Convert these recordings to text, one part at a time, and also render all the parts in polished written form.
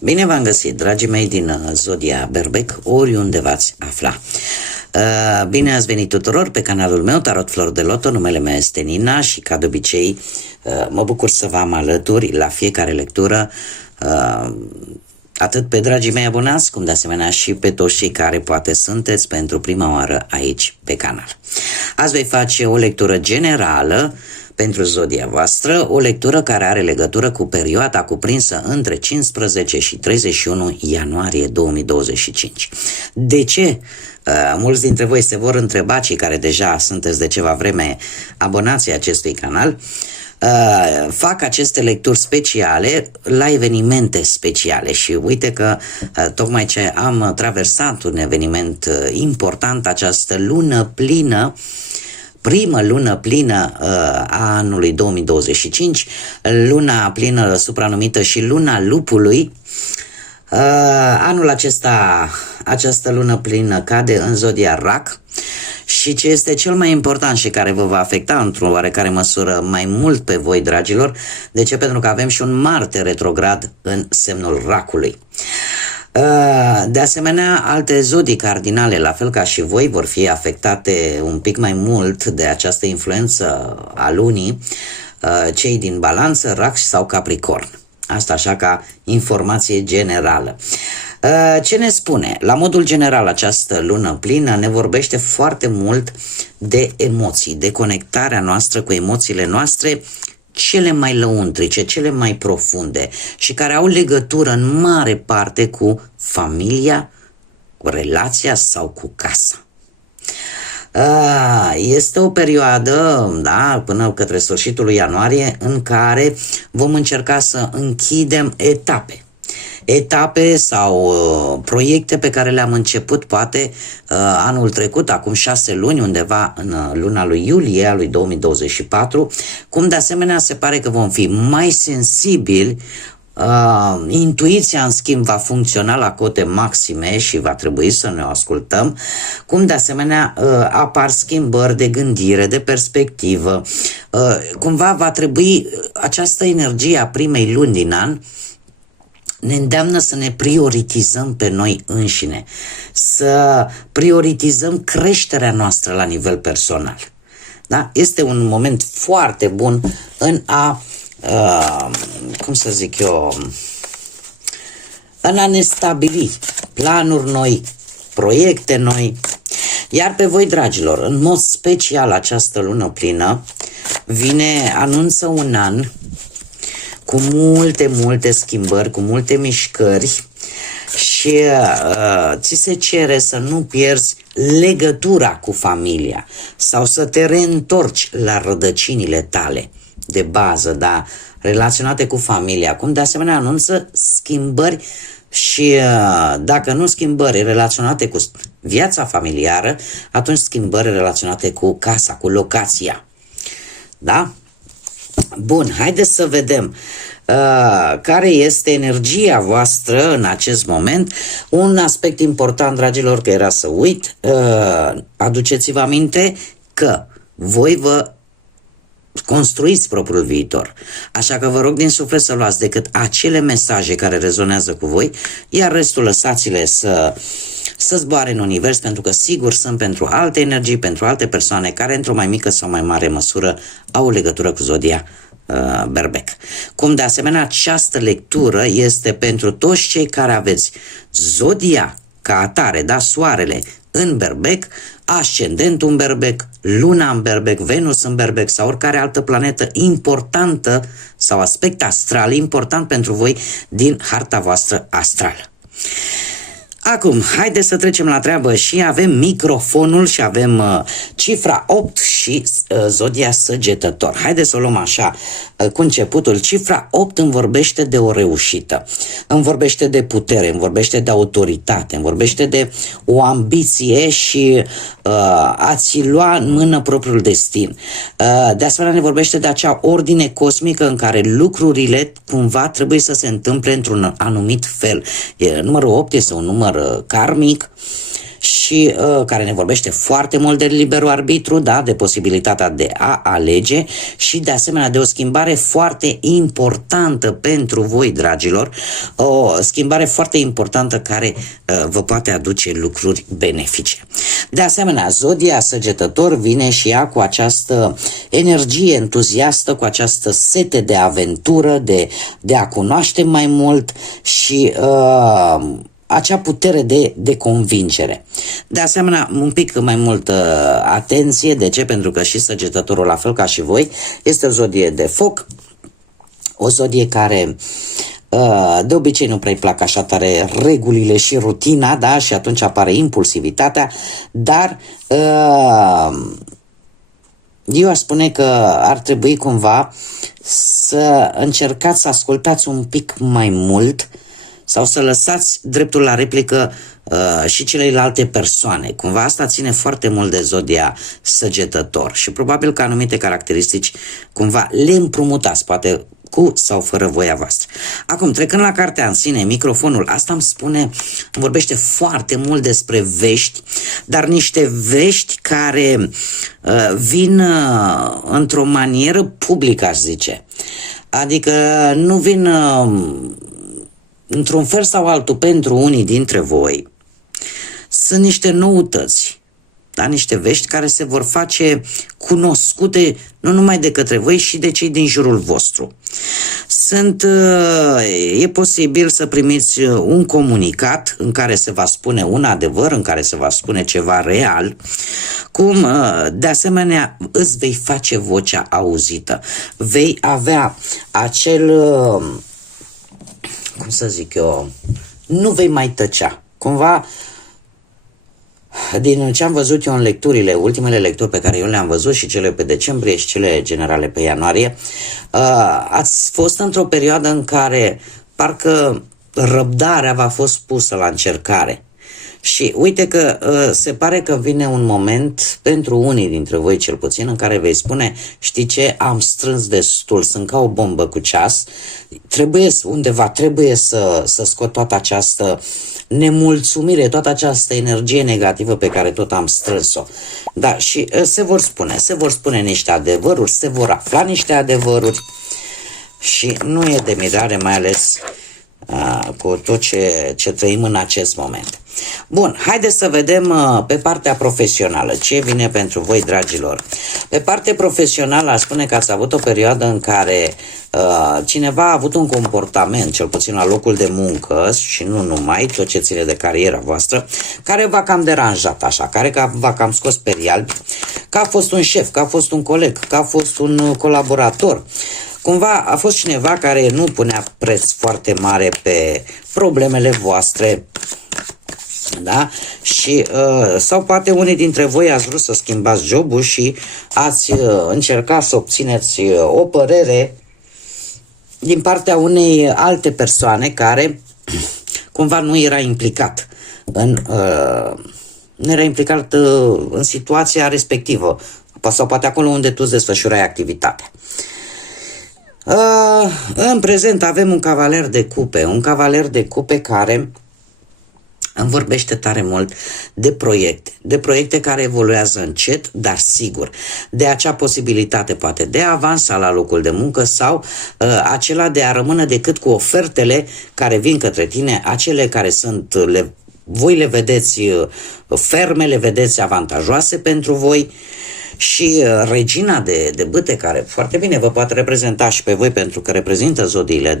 Bine v-am găsit, dragii mei din Zodia Berbec, oriunde v-ați afla. Bine ați venit tuturor pe canalul meu Tarot Flor de Loto, numele meu este Nina și ca de obicei mă bucur să vă am alături la fiecare lectură, atât pe dragii mei abonați, cum de asemenea și pe toți cei care poate sunteți pentru prima oară aici pe canal. Azi voi face o lectură generală pentru zodia voastră, o lectură care are legătură cu perioada cuprinsă între 15 și 31 ianuarie 2025. De ce? Mulți dintre voi se vor întreba, cei care deja sunteți de ceva vreme abonații acestui canal. Fac aceste lecturi speciale la evenimente speciale și uite că tocmai ce am traversat un eveniment important, această lună plină, primă lună plină a anului 2025, luna plină supranumită și luna lupului. Anul acesta, această lună plină cade în zodia Rac și ce este cel mai important și care vă va afecta într-o oarecare măsură mai mult pe voi, dragilor, de ce? Pentru că avem și un Marte retrograd în semnul Racului. De asemenea, alte zodii cardinale, la fel ca și voi, vor fi afectate un pic mai mult de această influență a lunii, cei din Balanță, Rac sau Capricorn. Asta așa ca informație generală. Ce ne spune? La modul general, această lună plină ne vorbește foarte mult de emoții, de conectarea noastră cu emoțiile noastre cele mai lăuntrice, cele mai profunde și care au legătură în mare parte cu familia, cu relația sau cu casa. Este o perioadă, da, până către sfârșitul lui ianuarie, în care vom încerca să închidem etape sau proiecte pe care le-am început poate anul trecut, acum 6 luni, undeva în luna lui iulie a lui 2024, cum de asemenea se pare că vom fi mai sensibili. Intuiția, în schimb, va funcționa la cote maxime și va trebui să ne o ascultăm, cum de asemenea apar schimbări de gândire, de perspectivă. Cumva va trebui această energie a primei luni din an ne îndeamnă să ne prioritizăm pe noi înșine, să prioritizăm creșterea noastră la nivel personal. Da? Este un moment foarte bun în a cum să zic eu, în a ne stabili planuri noi, proiecte noi. Iar pe voi, dragilor, în mod special această lună plină anunță un an cu multe schimbări, cu multe mișcări și ți se cere să nu pierzi legătura cu familia sau să te reîntorci la rădăcinile tale de bază, da, relaționate cu familia, cum de asemenea anunță schimbări și dacă nu schimbări relaționate cu viața familiară, atunci schimbări relaționate cu casa, cu locația. Da? Bun, haideți să vedem care este energia voastră în acest moment. Un aspect important, dragilor, că era să uit, aduceți-vă aminte că voi vă construiți propriul viitor. Așa că vă rog din suflet să luați decât acele mesaje care rezonează cu voi, iar restul lăsați-le să zboare în univers, pentru că sigur sunt pentru alte energii, pentru alte persoane care într-o mai mică sau mai mare măsură au o legătură cu zodia Berbec. Cum de asemenea această lectură este pentru toți cei care aveți zodia ca atare, da, soarele în Berbec, ascendentul în Berbec, luna în Berbec, Venus în Berbec sau oricare altă planetă importantă sau aspect astral important pentru voi din harta voastră astrală. Acum, haideți să trecem la treabă și avem microfonul și avem cifra 8 și zodia Săgetător. Haideți să o luăm așa cu începutul. Cifra 8 îmi vorbește de o reușită, îmi vorbește de putere, îmi vorbește de autoritate, îmi vorbește de o ambiție și a-ți lua în mână propriul destin. De asemenea ne vorbește de acea ordine cosmică în care lucrurile cumva trebuie să se întâmple într-un anumit fel. Numărul 8 este un număr karmic și și care ne vorbește foarte mult de liberul arbitru, da, de posibilitatea de a alege și de asemenea de o schimbare foarte importantă pentru voi, dragilor, o schimbare foarte importantă care vă poate aduce lucruri benefice. De asemenea, zodia Săgetător vine și ea cu această energie entuziastă, cu această sete de aventură, de a cunoaște mai mult și acea putere de convingere. De asemenea, un pic mai multă atenție. De ce? Pentru că și Săgetătorul, la fel ca și voi, este o zodie de foc, o zodie care de obicei nu prea-i plac așa tare regulile și rutina, da? Și atunci apare impulsivitatea, dar eu aș spune că ar trebui cumva să încercați să ascultați un pic mai mult sau să lăsați dreptul la replică și celelalte persoane. Cumva asta ține foarte mult de zodia Săgetător și probabil că anumite caracteristici cumva le împrumutați, poate cu sau fără voia voastră. Acum, trecând la cartea în sine, microfonul, asta îmi vorbește foarte mult despre vești, dar niște vești care vin într-o manieră publică, aș zice. Adică nu vin într-un fel sau altul pentru unii dintre voi. Sunt niște noutăți, da? Niște vești care se vor face cunoscute nu numai de către voi și de cei din jurul vostru. E posibil să primiți un comunicat în care se va spune un adevăr, în care se va spune ceva real, cum de asemenea îți vei face vocea auzită. Vei avea acel, cum să zic eu, nu vei mai tăcea. Cumva, din ce am văzut eu în lecturile, ultimele lecturi pe care eu le-am văzut și cele pe decembrie și cele generale pe ianuarie, ați fost într-o perioadă în care parcă răbdarea v-a fost pusă la încercare. Și uite că se pare că vine un moment, pentru unii dintre voi cel puțin, în care vei spune: știi ce, am strâns destul, sunt ca o bombă cu ceas, trebuie să scot toată această nemulțumire, toată această energie negativă pe care tot am strâns-o. Da, și se vor spune niște adevăruri, se vor afla niște adevăruri și nu e de mirare, mai ales cu tot ce trăim în acest moment. Bun, haideți să vedem pe partea profesională ce vine pentru voi, dragilor. Pe partea profesională aș spune că ați avut o perioadă în care cineva a avut un comportament, cel puțin la locul de muncă și nu numai, tot ce ține de cariera voastră, care v-a cam deranjat așa, care v-a cam scos pe rialbi, că a fost un șef, că a fost un coleg, că a fost un colaborator. Cumva a fost cineva care nu punea preț foarte mare pe problemele voastre, da? Și sau poate unii dintre voi ați vrut să schimbați jobul și ați încercat să obțineți o părere din partea unei alte persoane care cumva nu era implicat în situația respectivă sau poate acolo unde tu îți desfășurai activitatea. În prezent avem un cavaler de cupe care îmi vorbește tare mult de proiecte care evoluează încet, dar sigur, de acea posibilitate poate de a avansa la locul de muncă sau acela de a rămâne decât cu ofertele care vin către tine, acele care voi le vedeți ferme, le vedeți avantajoase pentru voi. Și regina de bâte, care foarte bine vă poate reprezenta și pe voi pentru că reprezintă zodiile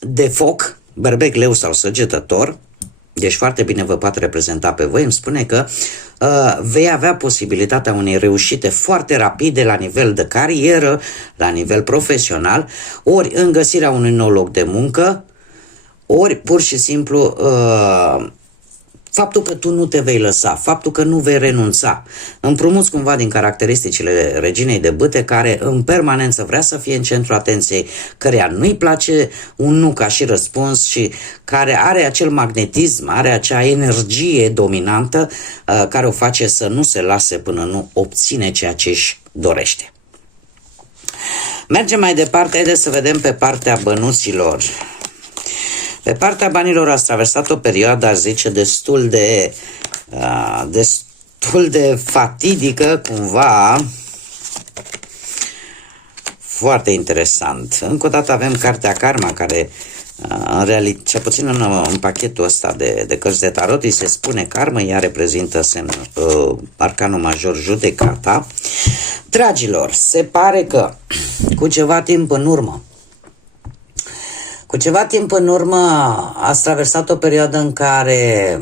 de foc, berbec, leu sau săgetător, deci foarte bine vă poate reprezenta pe voi, îmi spune că vei avea posibilitatea unei reușite foarte rapide la nivel de carieră, la nivel profesional, ori în găsirea unui nou loc de muncă, ori pur și simplu faptul că tu nu te vei lăsa, faptul că nu vei renunța. Împrumuți cumva din caracteristicile reginei de bâte, care în permanență vrea să fie în centrul atenției, căreia nu-i place un nu ca și răspuns și care are acel magnetism, are acea energie dominantă care o face să nu se lase până nu obține ceea ce își dorește. Mergem mai departe, haideți să vedem pe partea bănuților. Pe partea banilor ați traversat o perioadă, aș zice, destul de fatidică, cumva. Foarte interesant. Încă o dată avem cartea Karma, care în realitate, cel puțin în pachetul ăsta de cărți de tarot, îi se spune Karma, ea reprezintă arcanul major Judecata. Dragilor, se pare că cu ceva timp în urmă ați traversat o perioadă în care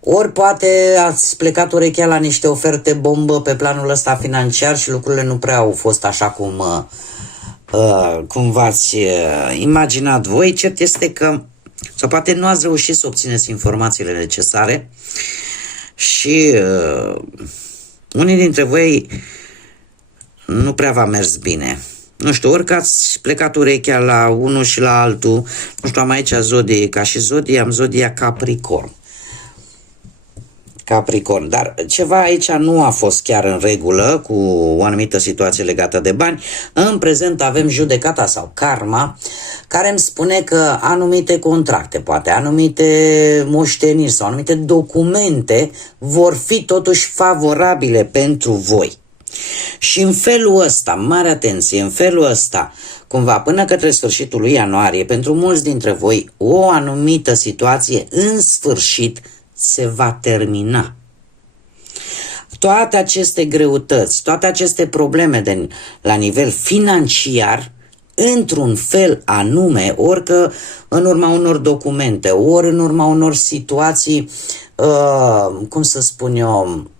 ori poate ați plecat urechea la niște oferte bombă pe planul ăsta financiar și lucrurile nu prea au fost așa cum v-ați imaginat voi. Cert este că, sau poate nu ați reușit să obțineți informațiile necesare și unii dintre voi nu prea v-a mers bine. Nu știu, ori că ați plecat urechea la unul și la altul, nu știu, am aici zodie, ca și zodie, am zodia Capricorn. Dar ceva aici nu a fost chiar în regulă cu o anumită situație legată de bani. În prezent avem Judecata sau Karma, care îmi spune că anumite contracte, poate anumite moșteniri sau anumite documente vor fi totuși favorabile pentru voi. Și în felul ăsta, mare atenție, în felul ăsta, cumva până către sfârșitul lui ianuarie, pentru mulți dintre voi, o anumită situație în sfârșit se va termina. Toate aceste greutăți, toate aceste probleme la nivel financiar, într-un fel anume, ori că în urma unor documente, ori în urma unor situații, cum să spun eu,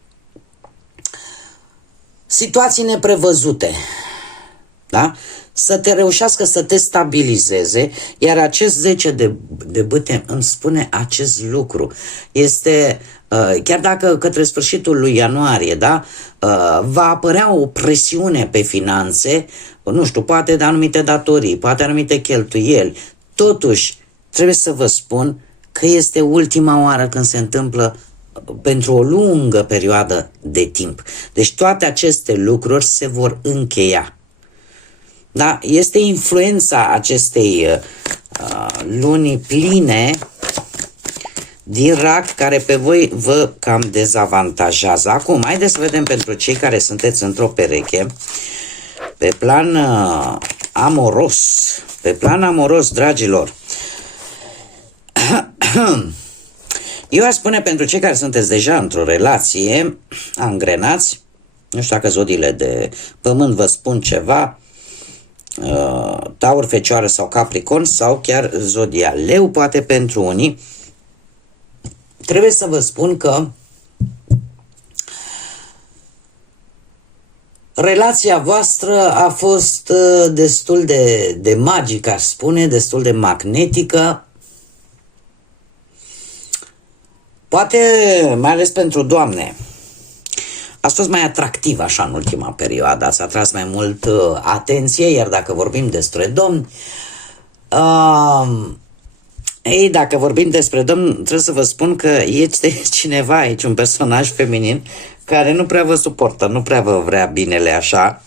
situații neprevăzute, da? Să te reușească să te stabilizeze, iar acest 10 de bâte îmi spune acest lucru. Este, chiar dacă către sfârșitul lui ianuarie, da, va apărea o presiune pe finanțe, nu știu, poate de anumite datorii, poate anumite cheltuieli, totuși trebuie să vă spun că este ultima oară când se întâmplă pentru o lungă perioadă de timp. Deci toate aceste lucruri se vor încheia. Da? Este influența acestei luni pline din Rac care pe voi vă cam dezavantajează. Acum, haideți să vedem pentru cei care sunteți într-o pereche, pe plan amoros. Pe plan amoros, dragilor, eu aș spune pentru cei care sunteți deja într-o relație, angrenați, nu știu dacă zodiile de pământ vă spun ceva, Taur, Fecioară sau Capricorn, sau chiar zodia Leu, poate pentru unii, trebuie să vă spun că relația voastră a fost destul de magică, aș spune, destul de magnetică. Poate, mai ales pentru doamne, ați fost mai atractiv așa în ultima perioadă, ați atras mai mult atenție, iar dacă vorbim despre domni, dacă vorbim despre domni, trebuie să vă spun că este cineva aici, un personaj feminin, care nu prea vă suportă, nu prea vă vrea binele așa.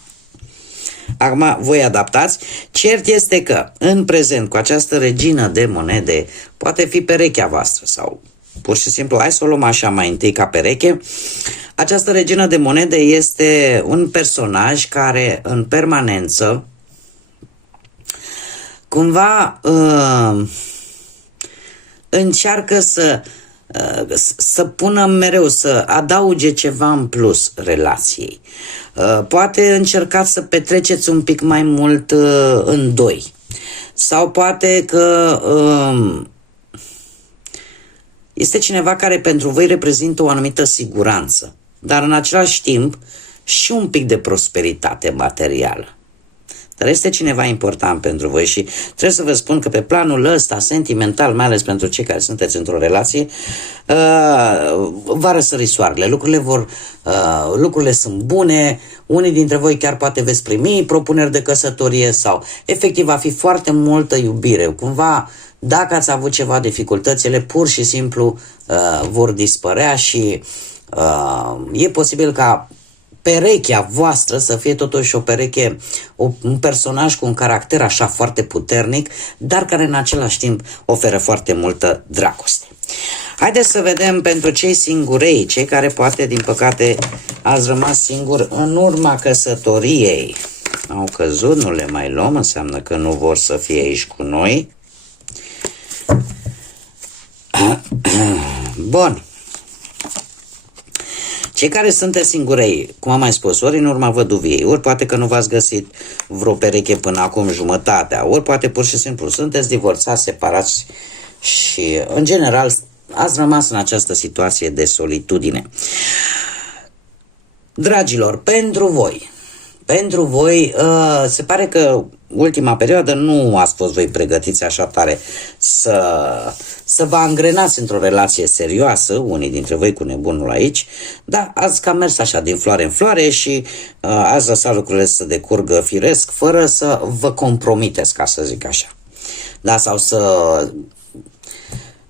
Acum, voi adaptați. Cert este că, în prezent, cu această regină de monede, poate fi perechea voastră sau pur și simplu, hai să o luăm așa mai întâi ca pereche. Această regină de monede este un personaj care în permanență cumva încearcă să pună mereu, să adauge ceva în plus relației. Poate încercați să petreceți un pic mai mult în doi. Sau poate că este cineva care pentru voi reprezintă o anumită siguranță, dar în același timp și un pic de prosperitate materială. Dar este cineva important pentru voi și trebuie să vă spun că pe planul ăsta sentimental, mai ales pentru cei care sunteți într-o relație, va răsări soarele. Lucrurile sunt bune, unii dintre voi chiar poate veți primi propuneri de căsătorie sau efectiv va fi foarte multă iubire. Cumva, dacă ați avut ceva dificultăți, ele pur și simplu vor dispărea și e posibil ca perechea voastră să fie totuși o pereche, un personaj cu un caracter așa foarte puternic, dar care în același timp oferă foarte multă dragoste. Haideți să vedem pentru cei singurei, cei care poate, din păcate, ați rămas singuri în urma căsătoriei. Au căzut, nu le mai luăm, înseamnă că nu vor să fie aici cu noi. Bun. Cei care sunteți singurei, cum am mai spus, ori în urma văduviei, ori poate că nu v-ați găsit vreo pereche până acum jumătatea, ori poate pur și simplu sunteți divorțați, separați și, în general, ați rămas în această situație de solitudine. Dragilor, pentru voi, se pare că ultima perioadă nu ați fost voi pregătiți așa tare să vă angrenați într-o relație serioasă, unii dintre voi cu nebunul aici, dar ați cam mers așa din floare în floare și ați lăsat lucrurile să decurgă firesc, fără să vă compromiteți, ca să zic așa. Da, sau să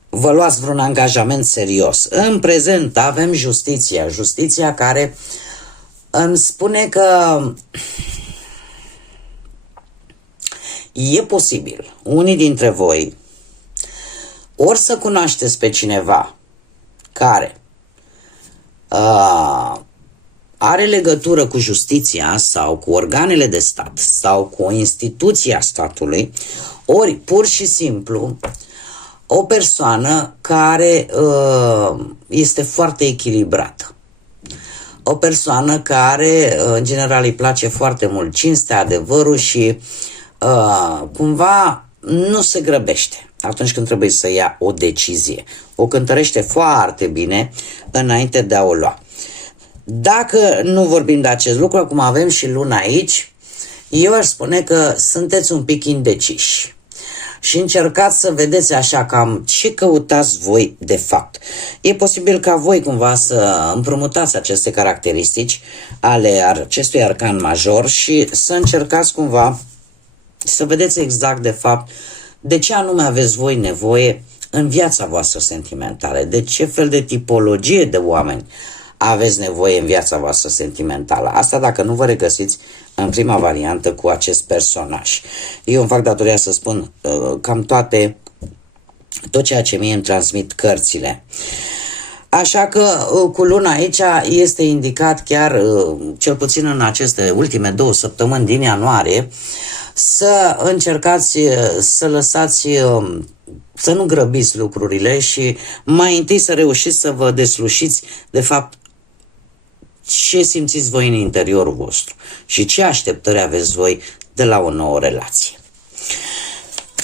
vă luați vreun angajament serios. În prezent avem justiția care îmi spune că e posibil unii dintre voi ori să cunoașteți pe cineva care are legătură cu justiția sau cu organele de stat sau cu o instituție a statului, ori pur și simplu o persoană care este foarte echilibrată. O persoană care, în general, îi place foarte mult cinstea, adevărul și cumva nu se grăbește atunci când trebuie să ia o decizie. O cântărește foarte bine înainte de a o lua. Dacă nu vorbim de acest lucru, acum avem și luna aici, eu aș spune că sunteți un pic indeciși. Și încercați să vedeți așa cam ce căutați voi de fapt. E posibil ca voi cumva să împrumutați aceste caracteristici ale acestui arcan major și să încercați cumva să vedeți exact de fapt de ce anume aveți voi nevoie în viața voastră sentimentală, de ce fel de tipologie de oameni aveți nevoie în viața voastră sentimentală. Asta dacă nu vă regăsiți în prima variantă cu acest personaj. Eu îmi fac datoria să spun cam tot ceea ce mie îmi transmit cărțile. Așa că cu luna aici este indicat chiar, cel puțin în aceste ultime 2 săptămâni din ianuarie, să încercați să lăsați, să nu grăbiți lucrurile și mai întâi să reușiți să vă deslușiți de fapt ce simțiți voi în interiorul vostru și ce așteptări aveți voi de la o nouă relație.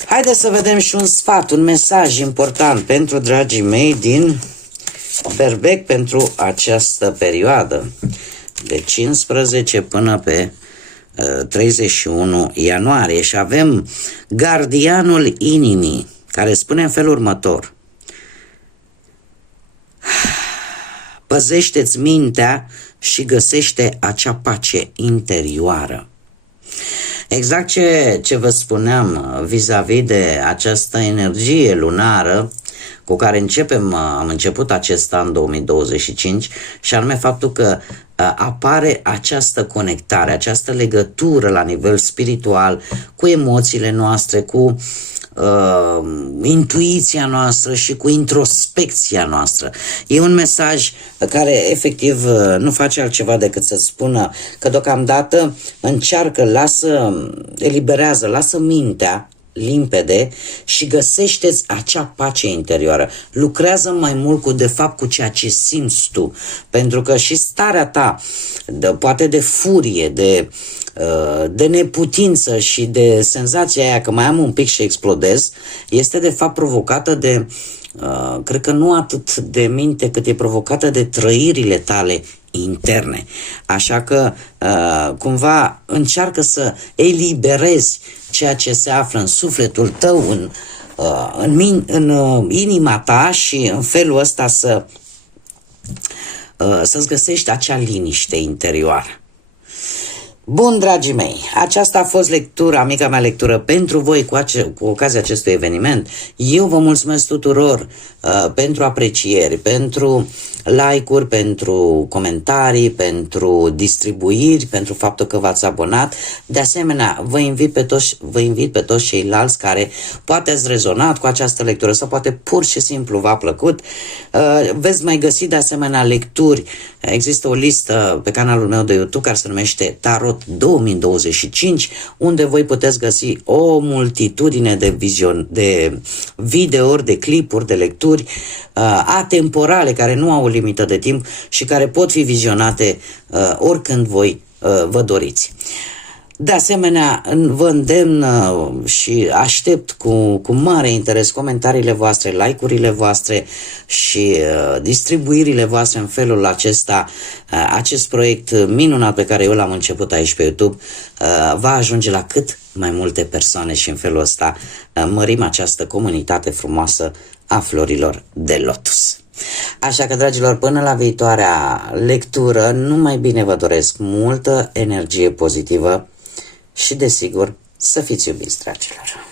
Haideți să vedem și un sfat, un mesaj important pentru dragii mei din Berbec pentru această perioadă de 15 până pe 31 ianuarie și avem gardianul inimii care spune în felul următor: păzește-ți mintea și găsește acea pace interioară. Exact ce vă spuneam vis-a-vis de această energie lunară cu care am început acest an 2025 și anume faptul că apare această conectare, această legătură la nivel spiritual cu emoțiile noastre, cu intuiția noastră și cu introspecția noastră. E un mesaj care efectiv nu face altceva decât să spună că deocamdată încearcă, eliberează, lasă mintea limpede și găsește-ți acea pace interioară. Lucrează mai mult cu ceea ce simți tu, pentru că și starea ta, poate de furie, de neputință și de senzația aia că mai am un pic și explodez, este de fapt provocată de, cred că nu atât de minte, cât e provocată de trăirile tale interne. Așa că cumva încearcă să eliberezi ceea ce se află în sufletul tău, în inima ta și în felul ăsta să-ți găsești acea liniște interioară. Bun, dragii mei, aceasta a fost lectura, mica mea lectură pentru voi cu ocazia acestui eveniment. Eu vă mulțumesc tuturor pentru aprecieri, pentru like-uri, pentru comentarii, pentru distribuiri, pentru faptul că v-ați abonat. De asemenea, vă invit pe toți ceilalți care poate ați rezonat cu această lectură sau poate pur și simplu v-a plăcut. Veți mai găsi de asemenea lecturi. Există o listă pe canalul meu de YouTube care se numește Tarot 2025, unde voi puteți găsi o multitudine de videouri, de clipuri, de lecturi atemporale, care nu au o limită de timp și care pot fi vizionate oricând voi vă doriți. De asemenea, vă îndemn și aștept cu mare interes comentariile voastre, like-urile voastre și distribuirile voastre în felul acesta. Acest proiect minunat pe care eu l-am început aici pe YouTube va ajunge la cât mai multe persoane și în felul ăsta mărim această comunitate frumoasă a florilor de lotus. Așa că, dragilor, până la viitoarea lectură, numai bine vă doresc multă energie pozitivă și, desigur, să fiți iubiți, dragilor!